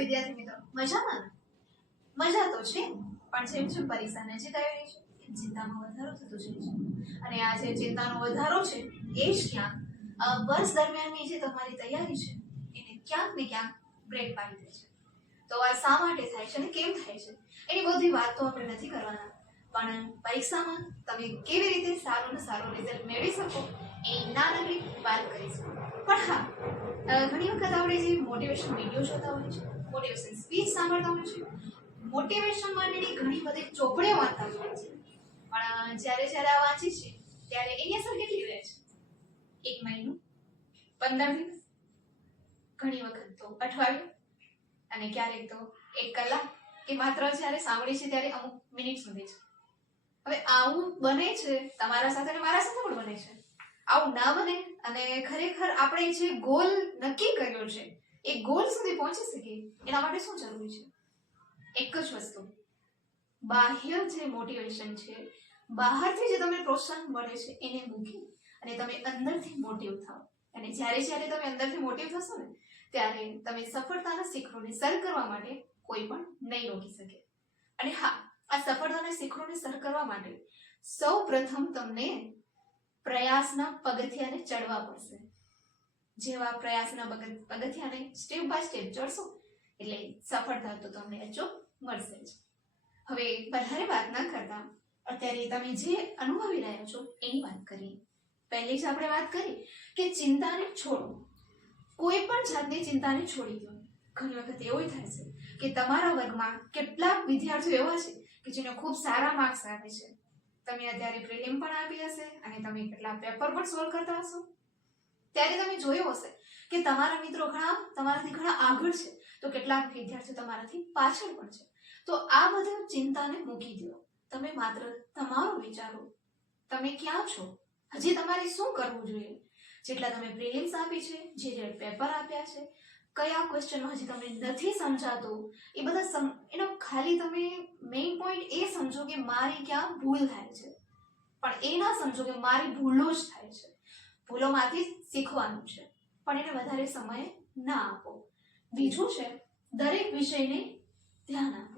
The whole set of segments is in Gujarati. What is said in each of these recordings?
વિદ્યાર્થી મિત્રો મજામાં ને? મજા તો છે, પણ જેમ જેમ પરીક્ષા નજીક આવી રહી છે એમ ચિંતામાં વધારો થતો જાય છે. અને આ જે ચિંતાનો વધારો છે એ જ ક્યાંક વર્ષ દરમિયાનની જે તમારી તૈયારી છે એને ક્યાંક ને ક્યાંક બ્રેક પાડી દે છે. તો આ શા માટે થાય છે અને કેમ થાય છે એની બધી વાત તો આપણે નથી કરવાના, પણ પરીક્ષામાં તમે કેવી રીતે સારું ને સારું રિઝલ્ટ મેળવી શકો એ નાનકડી વાત કરીશું. પણ હા, ઘણી વખત આપણે જે મોટિવેશન વિડીયો જોતા હોય છે, મોટિવેશન સ્પીચ સાંભળતા હોય છે, મોટિવેશન માટેની ઘણી બધી ચોપડીઓ વાંચતા હોય છે, પણ જ્યારે જ્યારે આ વાંચી છે ત્યારે એની અસર કેટલી રહે છે? 1 મહિનો, 15 દિવસ, ઘણી વખત તો અઠવાડિયું, અને ક્યારેક તો 1 કલાક, કે માત્ર જ્યારે સાંભળી છે ત્યારે અમુક મિનિટ સુધી છે. હવે આવું બને છે તમારા સાથે અને મારા સાથે પણ બને છે. આવું ના બને અને ખરેખર આપણે જે ગોલ નક્કી કર્યો છે એ ગોલ સુધી પહોંચી શકીએ એના માટે શું જરૂરી છે? એક જ વસ્તુ, બાહ્ય જે મોટિવેશન છે, બહારથી જે તમને પ્રોત્સાહન મળે છે એને મૂકી અને તમે અંદરથી મોટિવ થાઓ. અને જ્યારે જ્યારે તમે અંદરથી મોટિવ થશો ને ત્યારે તમે સફળતાના શિખરોને સર કરવા માટે કોઈ પણ નહીં રોકી શકે. અને હા, આ સફળતાના શિખરોને સર કરવા માટે સૌ પ્રથમ તમને પ્રયાસના પગથિયાને ચડવા પડશે. જેવા પ્રયાસના પગથિયાને સ્ટેપ બાય સ્ટેપ ચડશો એટલે સફળતા તો તમને અચૂક મળશે જ. હવે વધારે વાત ના કરતા અત્યારે તમે જે અનુભવી રહ્યા છો એની વાત કરીએ. પહેલી જ આપણે વાત કરી કે ચિંતાને છોડો. કોઈ પણ જાતની ચિંતાને છોડી દો. ઘણી વખત એવું થાય છે કે તમારા વર્ગમાં કેટલાક વિદ્યાર્થીઓ એવા છે કે જેને ખૂબ સારા માર્ક્સ આવે છે. તમે અત્યારે પ્રિલિમ પણ આપી હશે અને તમે કેટલાક પેપર પણ સોલ્વ કરતા હશો. ત્યારે તમે જોયું હશે કે તમારા મિત્રો તમારાથી ઘણા આગળ છે તો કેટલાક વિદ્યાર્થીઓ તમારાથી પાછળ પણ છે. તો આ બધી ચિંતાને મૂકી દો. તમે માત્ર તમારું વિચારો. તમે ક્યાં છો? હજી તમારે શું કરવું જોઈએ? જેટલા તમે પ્રિલિમ્સ આપી છે, જે પેપર આપ્યા છે, કયા ક્વેશ્ચન હજી તમને નથી સમજાતું, એ બધા એનો ખાલી તમે મેઇન પોઈન્ટ એ સમજો કે મારી ક્યાં ભૂલ થાય છે. પણ એ ના સમજો કે મારી ભૂલો જ થાય છે. ભૂલોમાંથી શીખવાનું છે, પણ એને વધારે સમય ના આપો. બીજું છે, દરેક વિષયને ધ્યાન આપો.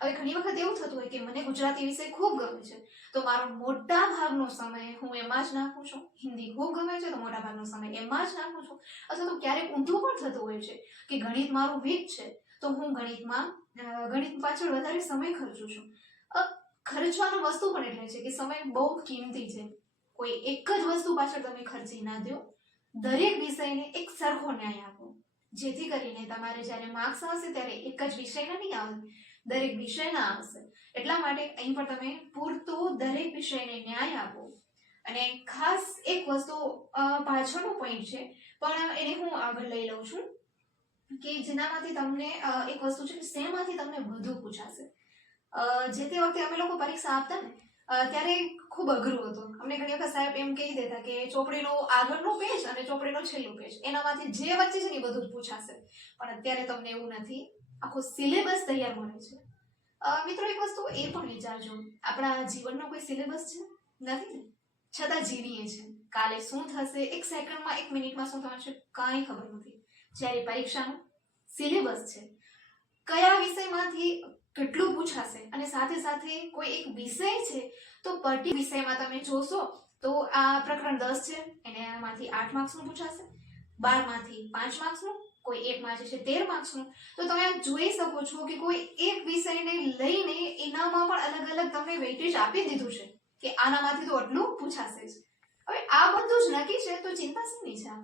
હવે ઘણી વખત એવું થતું હોય કે મને ગુજરાતી વિષય ખૂબ ગમે છે તો મારો મોટા ભાગનો સમય હું એમાં જ નાખું છું. હિન્દી ખૂબ ગમે છે તો મોટા ભાગનો સમય એમાં જ નાખું છું. અથવા તો ક્યારેક ઊંધું પણ થતું હોય છે કે ગણિત મારું વીક છે તો હું ગણિત પાછળ વધારે સમય ખર્ચું છું. ખર્ચવાનું વસ્તુ પણ એટલે છે કે સમય બહુ કિંમતી છે. કોઈ એક જ વસ્તુ પાછળ તમે ખર્ચી ના દો. દરેક વિષયને એક સરખો ન્યાય આપો, જેથી કરીને તમારે જ્યારે માર્ક્સ આવશે ત્યારે એક જ વિષયના નહીં આવે, દરેક વિષયના આવશે. એટલા માટે અહીં પણ તમે પૂરતો દરેક વિષયને ન્યાય આપો. અને ખાસ એક વસ્તુ પાછળનો પોઈન્ટ છે પણ એને હું આગળ લઈ લઉં છું કે જેનામાંથી તમને એક વસ્તુ છે કે શેમાંથી તમને વધુ પૂછાશે. જે તે વખતે અમે લોકો પરીક્ષા આપતા ને ત્યારે ખૂબ અઘરું હતું. અમને ઘણી વખત સાહેબ એમ કહી દેતા કે ચોપડીનું આગળનું પેજ અને ચોપડીનું છેલ્લું પેજ એનામાંથી જે વચ્ચે છે ને બધું જ પૂછાશે. પણ અત્યારે તમને એવું નથી, આખો સિલેબસ તૈયાર મળે છે. મિત્રો એક વસ્તુ એ પણ વિચારજો, આપણા જીવનનો કોઈ સિલેબસ છે? નથી ને, છતાં જીવીએ છે. કાલે શું થશે, એક સેકન્ડમાં, એક મિનિટમાં શું થશે કાંઈ ખબર નથી. જ્યારે પરીક્ષાનો સિલેબસ છે, કયા વિષયમાંથી કેટલું પૂછાશે, અને સાથે સાથે કોઈ એક વિષય છે તો પર્ટિક્યુલર વિષયમાં તમે જોશો તો આ પ્રકરણ 10 છે એનામાંથી 8 માર્ક્સનું પૂછાશે, 12 માંથી 5 માર્ક્સનું, કોઈ એકમાં જે છે 13 માર્ક્સનું. તો તમે આમ જોઈ શકો છો કે કોઈ એક વિષયને લઈને એનામાં પણ અલગ અલગ તમને વેઇટેજ આપી દીધું છે કે આનામાંથી તો આટલું પૂછાશે જ. હવે આ બધું જ નક્કી છે તો ચિંતા શેની છે?